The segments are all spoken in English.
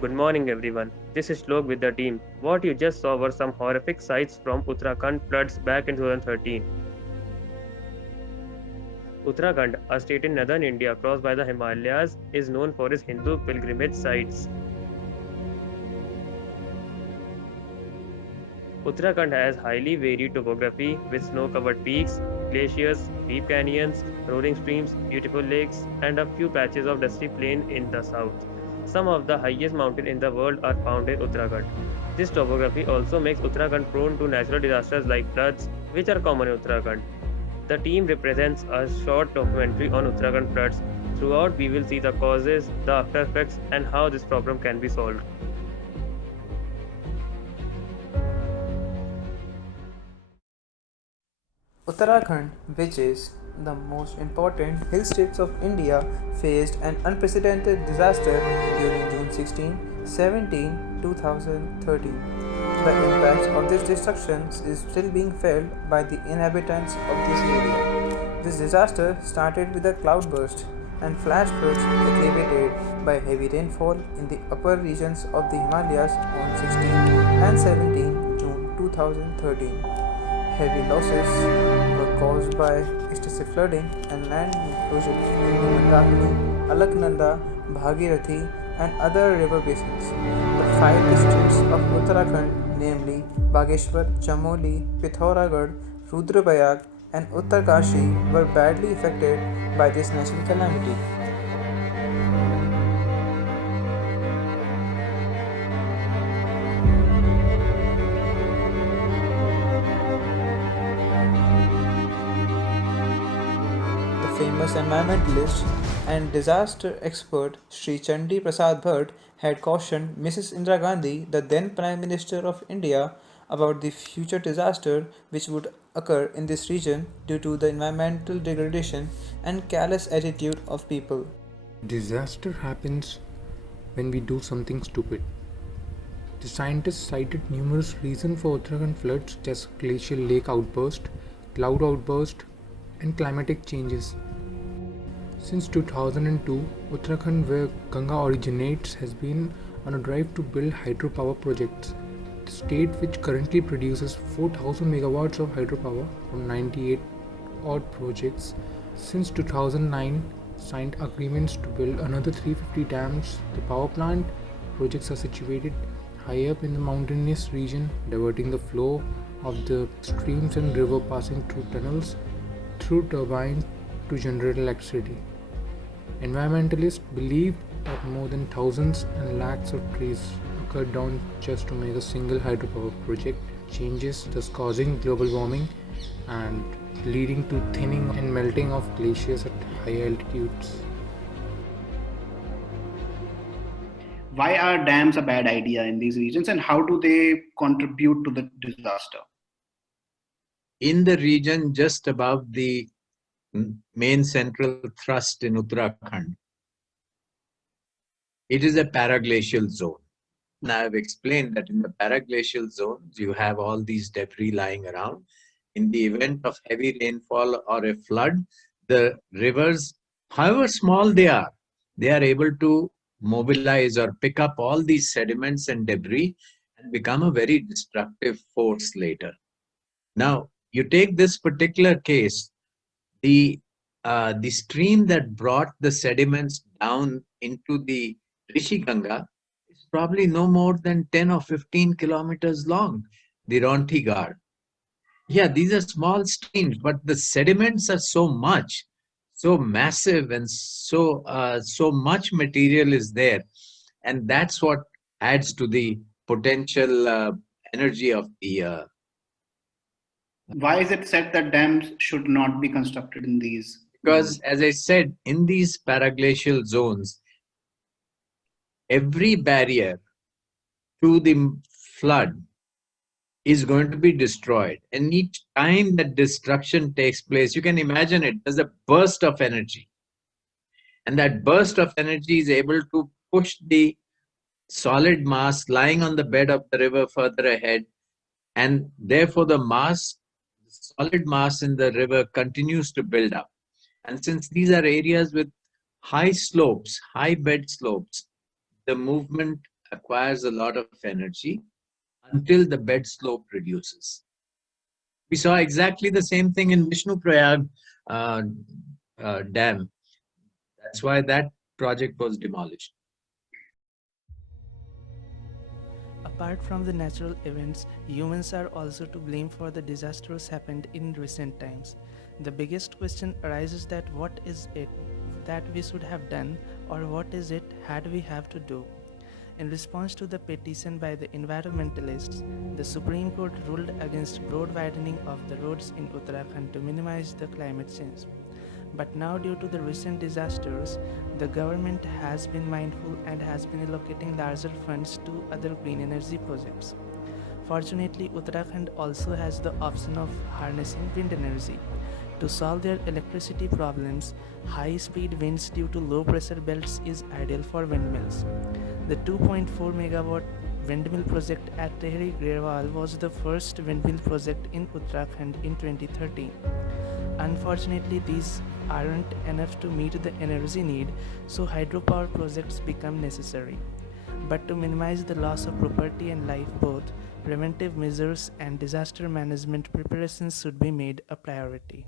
Good morning, everyone. This is Shlok with the team. What you just saw were some horrific sights from Uttarakhand floods back in 2013. Uttarakhand, a state in northern India crossed by the Himalayas, is known for its Hindu pilgrimage sites. Uttarakhand has highly varied topography with snow covered peaks, glaciers, deep canyons, rolling streams, beautiful lakes, and a few patches of dusty plain in the south. Some of the highest mountains in the world are found in Uttarakhand. This topography also makes Uttarakhand prone to natural disasters like floods, which are common in Uttarakhand. The team represents a short documentary on Uttarakhand floods. Throughout, we will see the causes, the after effects, and how this problem can be solved. Uttarakhand, which is the most important hill states of India, faced an unprecedented disaster during June 16, 17, 2013. The impact of this destruction is still being felt by the inhabitants of this area. This disaster started with a cloudburst and flash floods aggravated by heavy rainfall in the upper regions of the Himalayas on 16 and 17 June 2013. Heavy losses were caused by excessive flooding and land erosion in the Mandakini, Alaknanda, Bhagirathi, and other river basins. The five districts of Uttarakhand, namely Bageshwar, Chamoli, Pithoragarh, Rudraprayag, and Uttarkashi, were badly affected by this natural calamity. The famous environmentalist and disaster expert Sri Chandi Prasad Bhatt had cautioned Mrs. Indira Gandhi, the then Prime Minister of India, about the future disaster which would occur in this region due to the environmental degradation and careless attitude of people. Disaster happens when we do something stupid. The scientists cited numerous reasons for Uttarakhand floods such as glacial lake outburst, cloud outburst, and climatic changes. Since 2002, Uttarakhand, where Ganga originates, has been on a drive to build hydropower projects. The state, which currently produces 4,000 megawatts of hydropower from 98 odd projects, since 2009 signed agreements to build another 350 dams. The power plant projects are situated high up in the mountainous region, diverting the flow of the streams and river passing through tunnels through turbines to generate electricity. Environmentalists believe that more than thousands and lakhs of trees are cut down just to make a single hydropower project, changes thus causing global warming and leading to thinning and melting of glaciers at high altitudes. Why are dams a bad idea in these regions and how do they contribute to the disaster? In the region just above the main central thrust in Uttarakhand, it is a paraglacial zone. Now, I've explained that in the paraglacial zones, you have all these debris lying around. In the event of heavy rainfall or a flood, the rivers, however small they are able to mobilize or pick up all these sediments and debris and become a very destructive force later. Now, you take this particular case, the stream that brought the sediments down into the Rishi Ganga is probably no more than 10 or 15 kilometers long, the Ronti Gard. Yeah, these are small streams, but the sediments are so much, so massive, and so much material is there, and that's what adds to the potential energy of the. Why is it said that dams should not be constructed in these? Because, as I said, in these paraglacial zones, every barrier to the flood is going to be destroyed. And each time that destruction takes place, you can imagine it, there's a burst of energy. And that burst of energy is able to push the solid mass lying on the bed of the river further ahead. And therefore, the solid mass in the river continues to build up. And since these are areas with high slopes, high bed slopes, the movement acquires a lot of energy until the bed slope reduces. We saw exactly the same thing in Vishnu Prayag Dam. That's why that project was demolished. Apart from the natural events, humans are also to blame for the disasters happened in recent times. The biggest question arises that what is it that we should have done, or what is it had we have to do? In response to the petition by the environmentalists, the Supreme Court ruled against broad widening of the roads in Uttarakhand to minimize the climate change. But now, due to the recent disasters, the government has been mindful and has been allocating larger funds to other green energy projects. Fortunately, Uttarakhand also has the option of harnessing wind energy. To solve their electricity problems, high-speed winds due to low-pressure belts is ideal for windmills. The 2.4 megawatt windmill project at Tehri Grewal was the first windmill project in Uttarakhand in 2013. Unfortunately, these aren't enough to meet the energy need, so hydropower projects become necessary. But to minimize the loss of property and life both, preventive measures and disaster management preparations should be made a priority.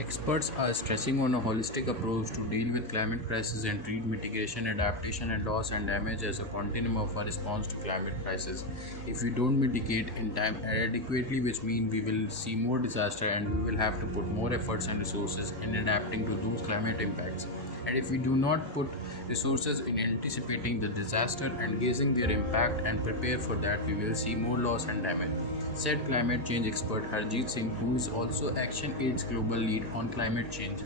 Experts are stressing on a holistic approach to deal with climate crisis and treat mitigation, adaptation, and loss and damage as a continuum of a response to climate crisis. If we don't mitigate in time adequately, which means we will see more disaster and we will have to put more efforts and resources in adapting to those climate impacts. And if we do not put resources in anticipating the disaster and gauging their impact and prepare for that, we will see more loss and damage, said climate change expert Harjeet Singh, who is also Action Aid's global lead on climate change.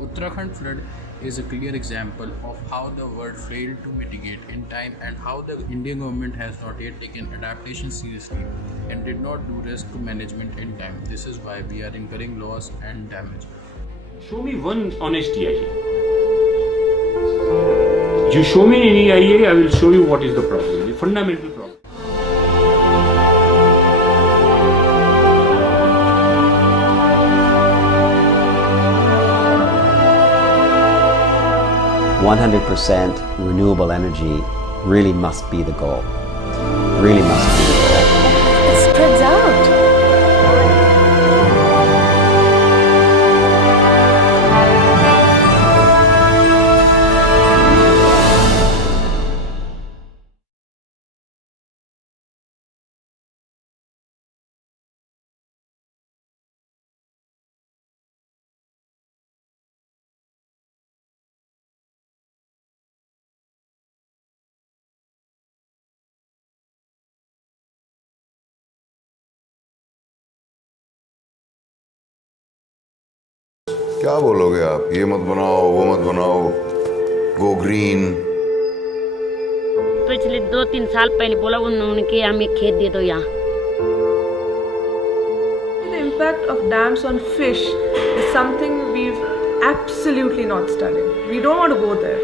Uttarakhand flood is a clear example of how the world failed to mitigate in time and how the Indian government has not yet taken adaptation seriously and did not do risk management in time. This is why we are incurring loss and damage. Show me one honest EIA. You show me any EIA, I will show you what is the problem, the fundamental problem. %100% renewable energy really must be the goal. Really must be the goal. It spreads out. क्या बोलोगे आप? ये मत बनाओ, वो मत बनाओ, go green. पिछले 2-3 साल पहले बोला उन्होंने कि हमें खेत दे दो यहाँ। The impact of dams on fish is something we've absolutely not studied. We don't want to go there.